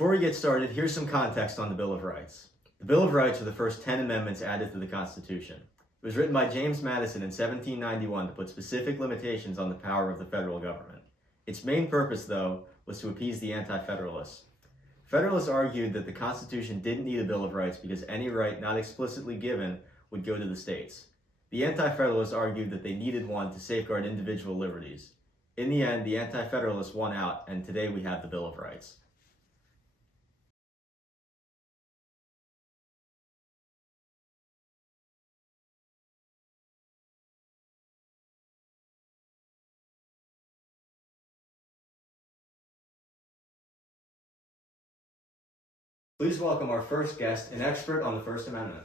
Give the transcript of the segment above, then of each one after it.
Before we get started, here's some context on the Bill of Rights. The Bill of Rights are the first 10 amendments added to the Constitution. It was written by James Madison in 1791 to put specific limitations on the power of the federal government. Its main purpose, though, was to appease the anti-federalists. Federalists argued that the Constitution didn't need a Bill of Rights because any right not explicitly given would go to the states. The anti-federalists argued that they needed one to safeguard individual liberties. In the end, the anti-federalists won out, and today we have the Bill of Rights. Please welcome our first guest, an expert on the First Amendment.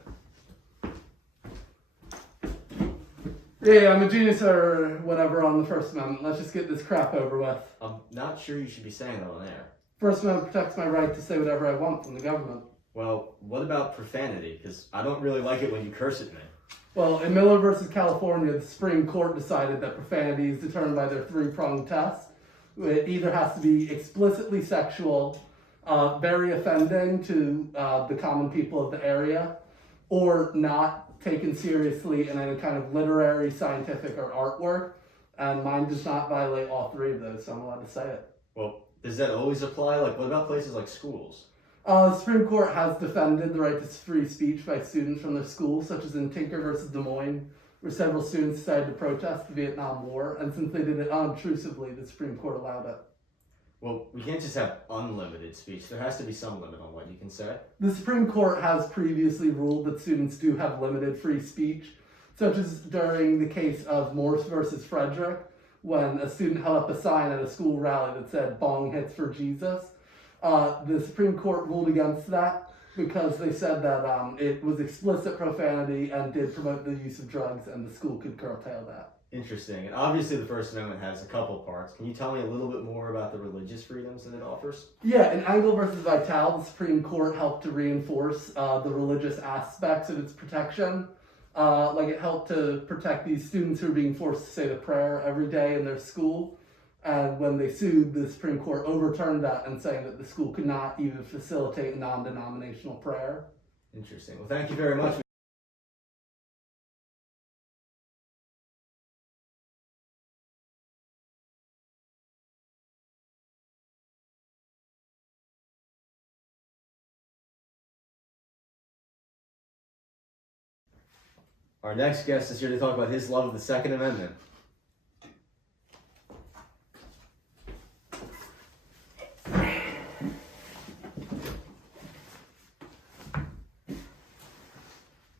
Yeah, I'm a genius or whatever on the First Amendment. Let's just get this crap over with. I'm not sure you should be saying that on air. First Amendment protects my right to say whatever I want from the government. Well, what about profanity? Because I don't really like it when you curse at me. Well, in Miller versus California, the Supreme Court decided that profanity is determined by their three-pronged test. It either has to be explicitly sexual, very offending to the common people of the area, or not taken seriously in any kind of literary, scientific, or artwork. And mine does not violate all three of those, so I'm allowed to say it. Well, does that always apply? Like, what about places like schools? The Supreme Court has defended the right to free speech by students from their schools, such as in Tinker versus Des Moines, where several students decided to protest the Vietnam War, and since they did it unobtrusively, the Supreme Court allowed it. Well, we can't just have unlimited speech. There has to be some limit on what you can say. The Supreme Court has previously ruled that students do have limited free speech, such as during the case of Morse versus Frederick, when a student held up a sign at a school rally that said, "Bong hits for Jesus." The Supreme Court ruled against that because they said that it was explicit profanity and did promote the use of drugs, and the school could curtail that. Interesting. And obviously the First Amendment has a couple parts. Can you tell me a little bit more about the religious freedoms that it offers? Yeah, in Engel versus Vitale, the Supreme Court helped to reinforce the religious aspects of its protection. Like it helped to protect these students who were being forced to say the prayer every day in their school. And when they sued, the Supreme Court overturned that and saying that the school could not even facilitate non-denominational prayer. Interesting. Well, thank you very much. Our next guest is here to talk about his love of the Second Amendment.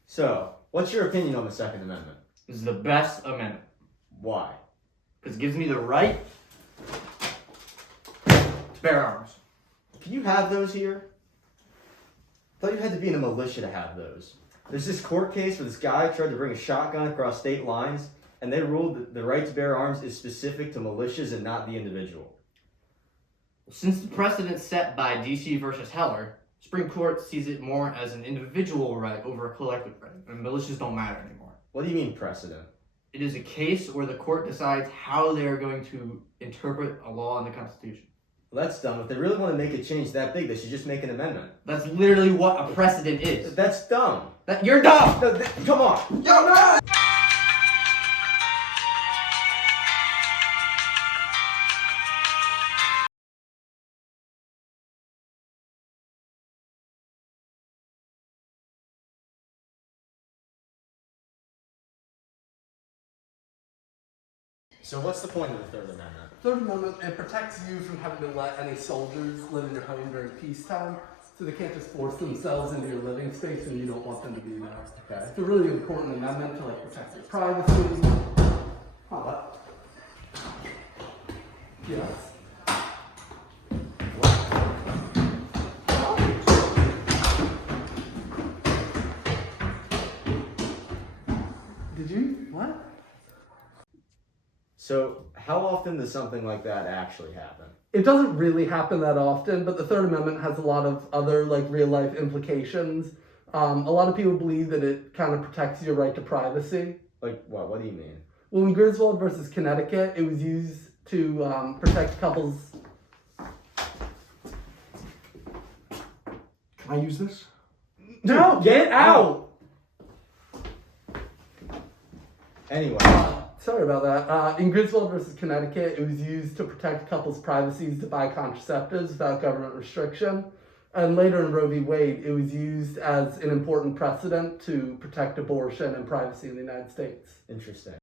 So, what's your opinion on the Second Amendment? This is the best amendment. Why? Because it gives me the right to bear arms. Can you have those here? I thought you had to be in a militia to have those. There's this court case where this guy tried to bring a shotgun across state lines, and they ruled that the right to bear arms is specific to militias and not the individual. Since the precedent set by D.C. versus Heller, Supreme Court sees it more as an individual right over a collective right, and militias don't matter anymore. What do you mean precedent? It is a case where the court decides how they are going to interpret a law in the Constitution. Well, that's dumb. If they really want to make a change that big, they should just make an amendment. That's literally what a precedent is. That's dumb. You're dumb! No, come on. You're dumb! So what's the point of the Third Amendment? Third Amendment, it protects you from having to let any soldiers live in your home during peacetime, so they can't just force themselves into your living space when you don't want them to be there. Okay. It's a really important amendment to protect your privacy. What? Yes. Did you? What? So how often does something like that actually happen? It doesn't really happen that often, but the Third Amendment has a lot of other real life implications. A lot of people believe that it kind of protects your right to privacy. Like what? What do you mean? Well, in Griswold versus Connecticut, it was used to protect couples. Can I use this? No, get out! Anyway, Sorry about that. In Griswold versus Connecticut, it was used to protect couples' privacies to buy contraceptives without government restriction. And later in Roe v. Wade, it was used as an important precedent to protect abortion and privacy in the United States. interesting.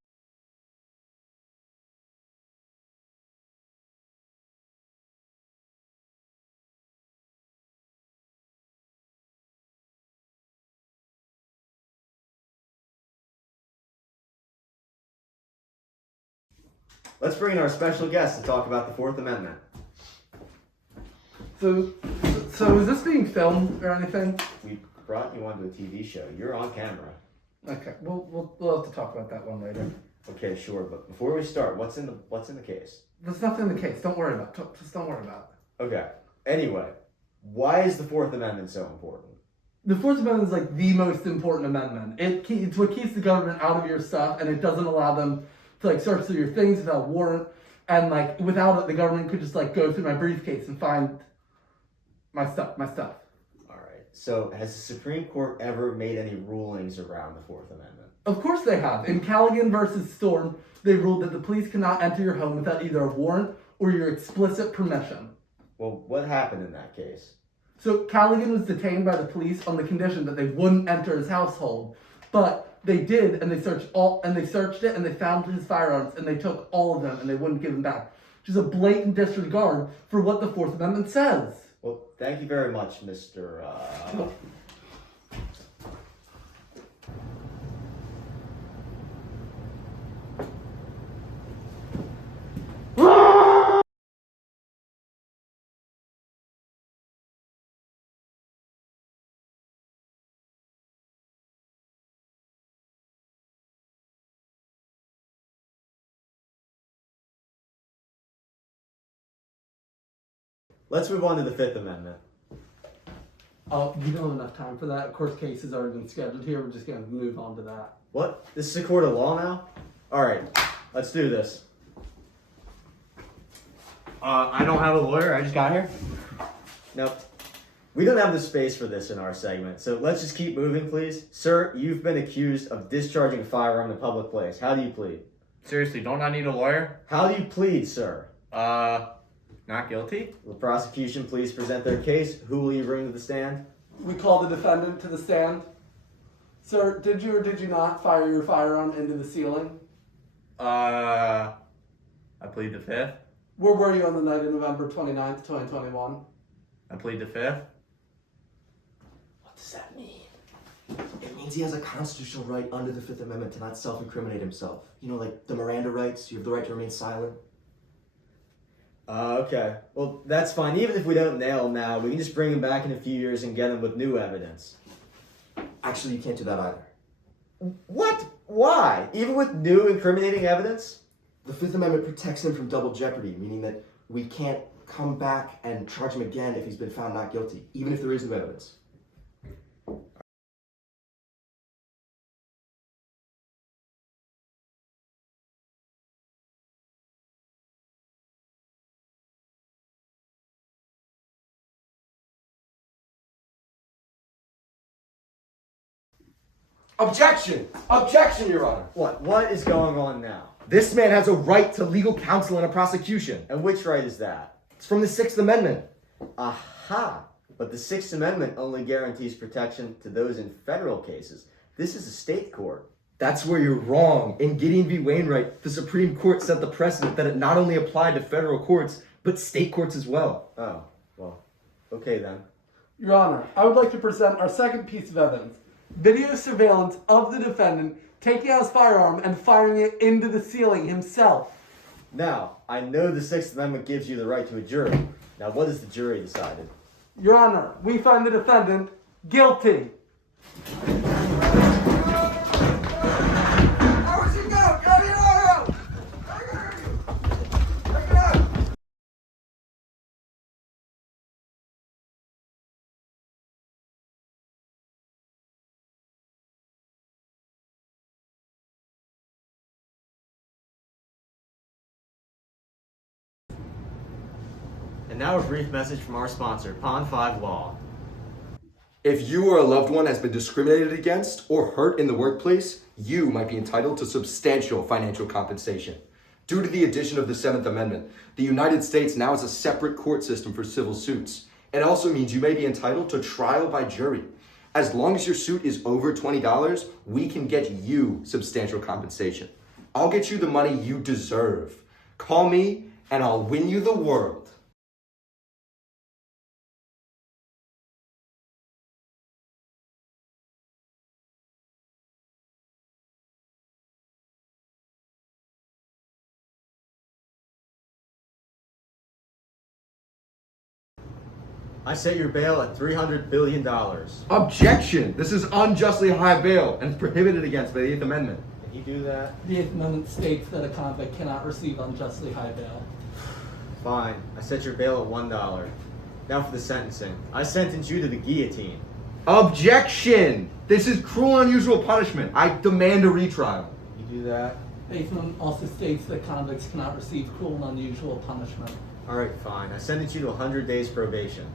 Let's bring in our special guest to talk about the Fourth Amendment. So is this being filmed or anything? We brought you onto a TV show. You're on camera. Okay, we'll have to talk about that one later. Okay, sure, but before we start, what's in the case? There's nothing in the case. Don't worry about it. Just don't worry about it. Okay. Anyway, why is the Fourth Amendment so important? The Fourth Amendment is like the most important amendment. It's what keeps the government out of your stuff, and it doesn't allow them to like search through your things without warrant. And like without it, the government could just like go through my briefcase and find my stuff. All right. So, has the Supreme Court ever made any rulings around the Fourth Amendment? Of course they have. In Callaghan versus Storm, they ruled that the police cannot enter your home without either a warrant or your explicit permission. Well, what happened in that case? So Callaghan was detained by the police on the condition that they wouldn't enter his household, but they did, and they searched it, and they found his firearms, and they took all of them, and they wouldn't give them back, which is a blatant disregard for what the Fourth Amendment says. Well, thank you very much, Mr. Let's move on to the Fifth Amendment. You don't have enough time for that. Of course, case has already been scheduled here. We're just going to move on to that. What? This is a court of law now? All right, let's do this. I don't have a lawyer. I just got here. Nope. We don't have the space for this in our segment, so let's just keep moving, please. Sir, you've been accused of discharging a firearm in a public place. How do you plead? Seriously, don't I need a lawyer? How do you plead, sir? Not guilty? Will the prosecution please present their case? Who will you bring to the stand? We call the defendant to the stand. Sir, did you or did you not fire your firearm into the ceiling? I plead the fifth. Where were you on the night of November 29th, 2021? I plead the fifth. What does that mean? It means he has a constitutional right under the Fifth Amendment to not self-incriminate himself. You know, like the Miranda rights, you have the right to remain silent. Okay. Well, that's fine. Even if we don't nail him now, we can just bring him back in a few years and get him with new evidence. Actually, you can't do that either. What? Why? Even with new incriminating evidence? The Fifth Amendment protects him from double jeopardy, meaning that we can't come back and charge him again if he's been found not guilty, even if there is new evidence. Objection! Objection, Your Honor! What? What is going on now? This man has a right to legal counsel in a prosecution. And which right is that? It's from the Sixth Amendment. Aha! But the Sixth Amendment only guarantees protection to those in federal cases. This is a state court. That's where you're wrong. In Gideon v. Wainwright, the Supreme Court set the precedent that it not only applied to federal courts, but state courts as well. Oh, well, okay then. Your Honor, I would like to present our second piece of evidence. Video surveillance of the defendant taking out his firearm and firing it into the ceiling himself. Now, I know the Sixth Amendment gives you the right to a jury. Now, what has the jury decided? Your Honor, we find the defendant guilty. And now a brief message from our sponsor, Pond 5 Law. If you or a loved one has been discriminated against or hurt in the workplace, you might be entitled to substantial financial compensation. Due to the addition of the 7th Amendment, the United States now has a separate court system for civil suits. It also means you may be entitled to trial by jury. As long as your suit is over $20, we can get you substantial compensation. I'll get you the money you deserve. Call me and I'll win you the world. I set your bail at $300 billion. Objection! This is unjustly high bail and it's prohibited against by the 8th Amendment. Can he do that? The 8th Amendment states that a convict cannot receive unjustly high bail. Fine. I set your bail at $1. Now for the sentencing. I sentence you to the guillotine. Objection! This is cruel and unusual punishment. I demand a retrial. Can you do that? The 8th Amendment also states that convicts cannot receive cruel and unusual punishment. Alright, fine. I sentence you to 100 days probation.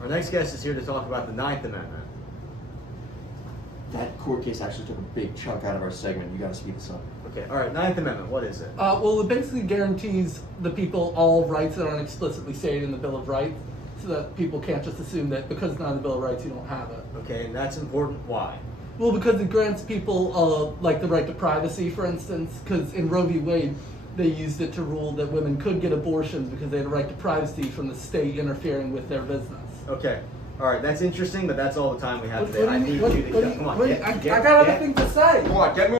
Our next guest is here to talk about the 9th Amendment. That court case actually took a big chunk out of our segment. You gotta speed this up. Okay, alright, 9th Amendment, what is it? Well, it basically guarantees the people all rights that aren't explicitly stated in the Bill of Rights, so that people can't just assume that because it's not in the Bill of Rights, you don't have it. Okay, and that's important. Why? Well, because it grants people, like the right to privacy, for instance, because in Roe v. Wade, they used it to rule that women could get abortions because they had a right to privacy from the state interfering with their business. Okay, alright, that's interesting, but that's all the time we have today. I need what you do to you- come on. what do you- get- I get- got other get- things to say. Come on, get me.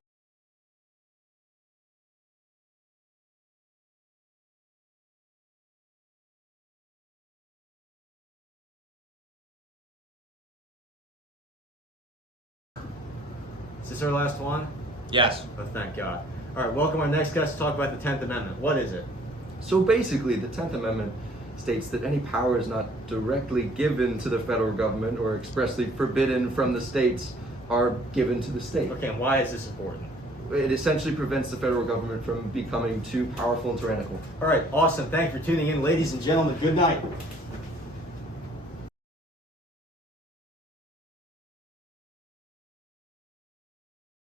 Is this our last one? Yes. Oh, thank God. Alright, welcome our next guest to talk about the 10th Amendment. What is it? So basically, the 10th Amendment states that any power is not directly given to the federal government or expressly forbidden from the states are given to the state. Okay, and why is this important? It essentially prevents the federal government from becoming too powerful and tyrannical. Alright, awesome. Thank you for tuning in, ladies and gentlemen. Good night.